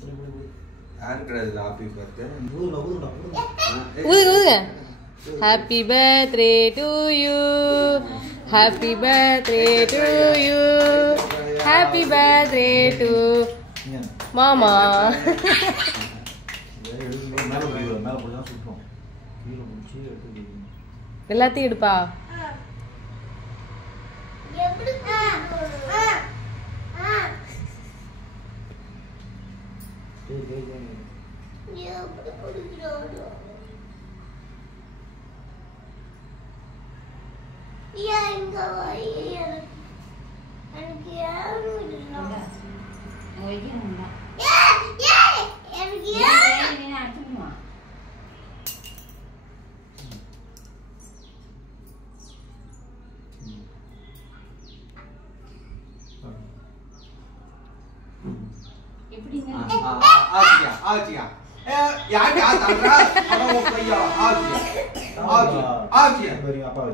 யாரு கிடையாது happy birthday ஊதுங்க happy birthday to you happy birthday to you happy birthday to மாமா எல்லாத்தையும் எடுப்பா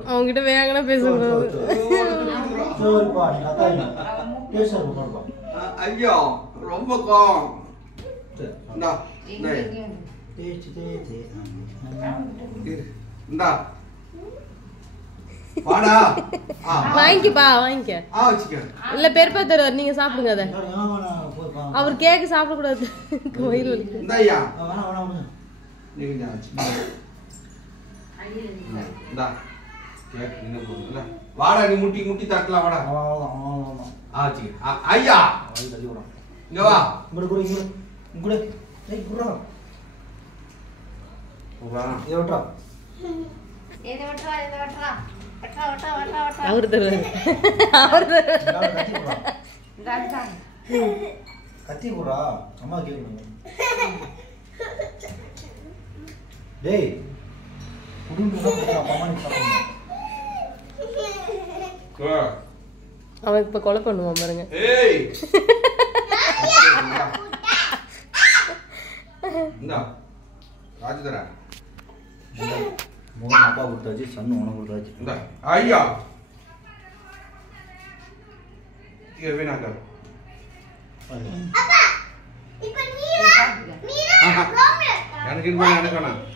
அவங்கிட்ட வேகனா பேசக்கூடாது ஐயோ ரொம்ப கோவம் வாங்கிக்கப்பா வாங்கிக்க இல்ல பெருப்பா தருவார் நீங்க சாப்பிடுங்க அத அவர் கேக்கு சாப்பிட கூடாது வயிறு வாடா நீ முட்டி முட்டி தட்டலாம் வாடா ஐயா இங்க வா அவரு தருவாரு கத்தி போடுறா அம்மா கேட்கணும் டேய் அவன் இப்ப கொலை பண்ணுவான் பாருங்க அப்பா கொடுத்தாச்சு சன்னு உனக்கு கொடுத்தாச்சு ஐயா எனக்கு